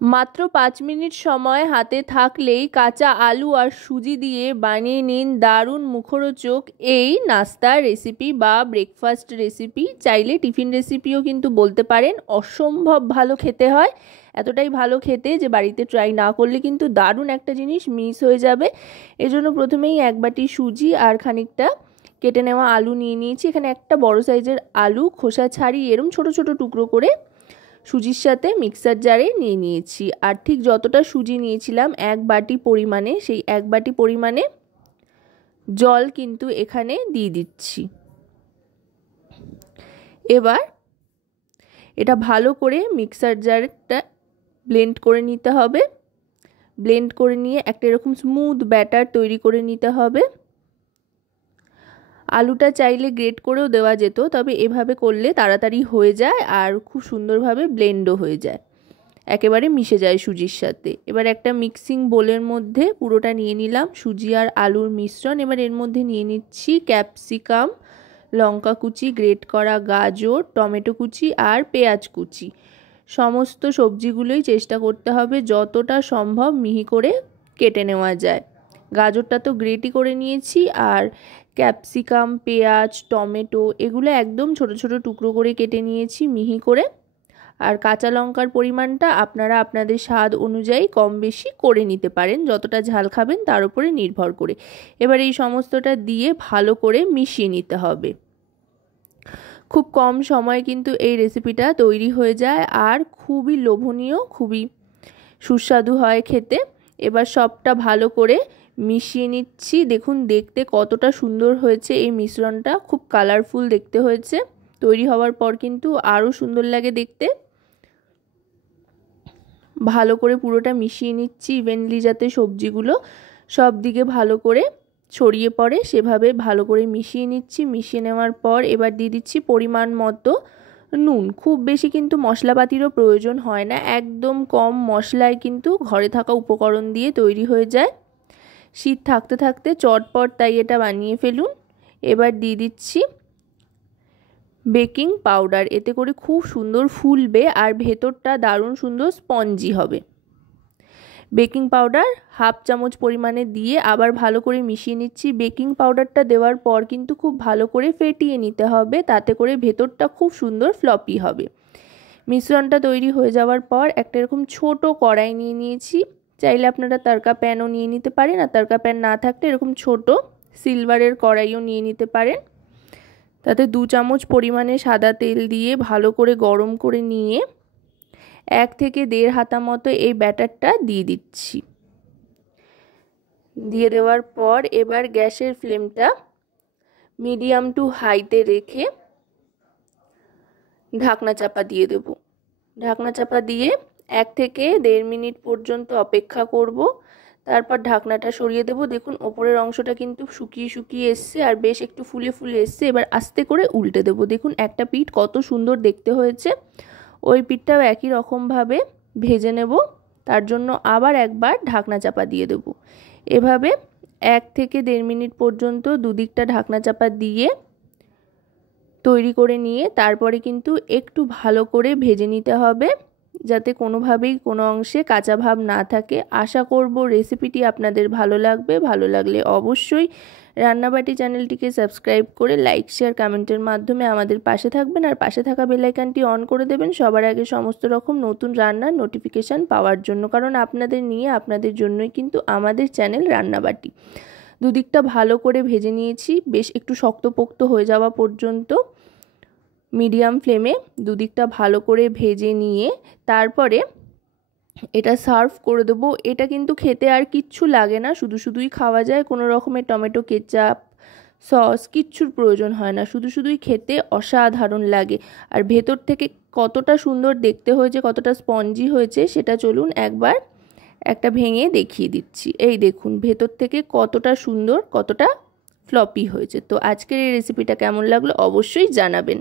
মাত্র 5 মিনিট সময় হাতে থাকলেই কাঁচা আলু আর সুজি দিয়ে বানিয়ে নিন দারুণ মুখরোচক এই নাস্তার রেসিপি বা ব্রেকফাস্ট রেসিপি। চাইলে টিফিন রেসিপিও কিন্তু বলতে পারেন। অসম্ভব ভালো খেতে হয়, এতটাই ভালো খেতে যে বাড়িতে ট্রাই না করলে কিন্তু দারুণ একটা জিনিস মিস হয়ে যাবে। এজন্য প্রথমেই 1 বাটি সুজি আর খানিকটা কেটে নেওয়া আলু নিয়ে নিয়েছি। এখানে একটা বড় সাইজের আলু খোসা ছাড়িয়ে এরকম ছোট ছোট টুকরো করে সুজির সাথে মিক্সার জারে নিয়ে নিয়েছি। আর ঠিক যতটা সুজি নিয়েছিলাম 1 বাটি পরিমাণে, সেই 1 বাটি পরিমাণে জল কিন্তু এখানে দিয়ে দিচ্ছি। এবার এটা ভালো করে মিক্সার জারটা ব্লেন্ড করে নিতে হবে। ব্লেন্ড করে নিয়ে একটা এরকম স্মুথ ব্যাটার তৈরি করে নিতে হবে। আলুটা চাইলে গ্রেট করেও দেওয়া যেত, তবে এভাবে করলে তাড়াতাড়ি হয়ে যায় আর খুব সুন্দরভাবে ব্লেন্ডও হয়ে যায়, একেবারে মিশে যায় সুজির সাথে। এবার একটা মিক্সিং বোলের মধ্যে পুরোটা নিয়ে নিলাম সুজি আর আলুর মিশ্রণ। এবার এর মধ্যে নিয়ে নিচ্ছি ক্যাপসিকাম, লঙ্কা কুচি, গ্রেট করা গাজর, টমেটো কুচি আর পেঁয়াজ কুচি। সমস্ত সবজিগুলোই চেষ্টা করতে হবে যতটা সম্ভব মিহি করে কেটে নেওয়া যায়। গাজরটা তো গ্রেটই করে নিয়েছি, আর ক্যাপসিকাম, পেঁয়াজ, টমেটো এগুলো একদম ছোট ছোট টুকরো করে কেটে নিয়েছি মিহি করে। আর কাঁচা লঙ্কার পরিমাণটা আপনারা আপনাদের স্বাদ অনুযায়ী কম বেশি করে নিতে পারেন, যতটা ঝাল খাবেন তার উপরে নির্ভর করে। এবার এই সমস্তটা দিয়ে ভালো করে মিশিয়ে নিতে হবে। খুব কম সময়ে কিন্তু এই রেসিপিটা তৈরি হয়ে যায় আর খুবই লোভনীয়, খুবই সুস্বাদু হয় খেতে। এবার সবটা ভালো করে মিশিয়ে নিচ্ছি। দেখুন দেখতে কতটা সুন্দর হয়েছে এই মিশ্রণটা, খুব কালারফুল দেখতে হয়েছে। তৈরি হওয়ার পর কিন্তু আরও সুন্দর লাগে দেখতে। ভালো করে পুরোটা মিশিয়ে নিচ্ছি ইভেনলি, যাতে সবজিগুলো সব দিকে ভালো করে ছড়িয়ে পড়ে, সেভাবে ভালো করে মিশিয়ে নিচ্ছি। মিশিয়ে নেওয়ার পর এবার দিয়ে দিচ্ছি পরিমাণ মতো নুন। খুব বেশি কিন্তু মশলাপাতিরও প্রয়োজন হয় না, একদম কম মশলায় কিন্তু ঘরে থাকা উপকরণ দিয়ে তৈরি হয়ে যায়। শীত থাকতে থাকতে চটপট তাই এটা বানিয়ে ফেলুন। এবার দিয়ে দিচ্ছি বেকিং পাউডার, এতে করে খুব সুন্দর ফুলবে আর ভেতরটা দারুণ সুন্দর স্পঞ্জি হবে। বেকিং পাউডার 1/2 চামচ পরিমাণে দিয়ে আবার ভালো করে মিশিয়ে নিচ্ছি। বেকিং পাউডারটা দেওয়ার পর কিন্তু খুব ভালো করে ফেটিয়ে নিতে হবে, তাতে করে ভেতরটা খুব সুন্দর ফ্লপি হবে। মিশ্রণটা তৈরি হয়ে যাওয়ার পর একটা এরকম ছোট কড়াই নিয়ে নিয়েছি। চাইলে আপনারা তারকা প্যানও নিয়ে নিতে পারেন, আর তারকা প্যান না থাকলে এরকম ছোট সিলভারের কড়াইও নিয়ে নিতে পারেন। তাতে 2 চামচ পরিমাণে সাদা তেল দিয়ে ভালো করে গরম করে নিয়ে 1 থেকে 1.5 হাতা মতো এই ব্যাটারটা দিয়ে দিচ্ছি। দিয়ে দেওয়ার পর এবার গ্যাসের ফ্লেমটা মিডিয়াম টু হাইতে রেখে ঢাকনা চাপা দিয়ে দেব। ঢাকনা চাপা দিয়ে 1 থেকে 1.5 মিনিট পর্যন্ত অপেক্ষা করব। তারপর ঢাকনাটা সরিয়ে দেব। দেখুন ওপরের অংশটা কিন্তু শুকিয়ে শুকিয়ে এসছে আর বেশ একটু ফুলে ফুলে এসছে। এবার আস্তে করে উল্টে দেব। দেখুন একটা পিঠ কত সুন্দর দেখতে হয়েছে, ওই পিঠটাও একই রকমভাবে ভেজে নেব। তার জন্য আবার একবার ঢাকনা চাপা দিয়ে দেব। এভাবে 1 থেকে 1.5 মিনিট পর্যন্ত দুদিকটা ঢাকনা চাপা দিয়ে তৈরি করে নিয়ে তারপরে কিন্তু একটু ভালো করে ভেজে নিতে হবে, যাতে কোনোভাবেই কোনো অংশে কাঁচা ভাব না থাকে। আশা করব রেসিপিটি আপনাদের ভালো লাগবে। ভালো লাগলে অবশ্যই রান্নাবাটি চ্যানেলটিকে সাবস্ক্রাইব করে লাইক, শেয়ার, কমেন্টের মাধ্যমে আমাদের পাশে থাকবেন, আর পাশে থাকা বেল আইকনটি অন করে দেবেন সবার আগে সমস্ত রকম নতুন রান্নার নোটিফিকেশান পাওয়ার জন্য। কারণ আপনাদের নিয়ে, আপনাদের জন্যই কিন্তু আমাদের চ্যানেল রান্নাবাটি। দুদিকটা ভালো করে ভেজে নিয়েছি, বেশ একটু শক্তপোক্ত হয়ে যাওয়া পর্যন্ত মিডিয়াম ফ্লেমে দুদিকটা ভালো করে ভেজে নিয়ে তারপরে এটা সার্ভ করে দেবো। এটা কিন্তু খেতে আর কিচ্ছু লাগে না, শুধু শুধুই খাওয়া যায়। কোনো রকমের টমেটো কেচাপ, সস কিচ্ছুর প্রয়োজন হয় না, শুধু শুধুই খেতে অসাধারণ লাগে। আর ভেতর থেকে কতটা সুন্দর দেখতে হয়েছে, কতটা স্পঞ্জি হয়েছে সেটা চলুন একবার একটা ভেঙে দেখিয়ে দিচ্ছি। এই দেখুন ভেতর থেকে কতটা সুন্দর, কতটা ফ্লপি হয়েছে। তো আজকের এই রেসিপিটা কেমন লাগলো অবশ্যই জানাবেন।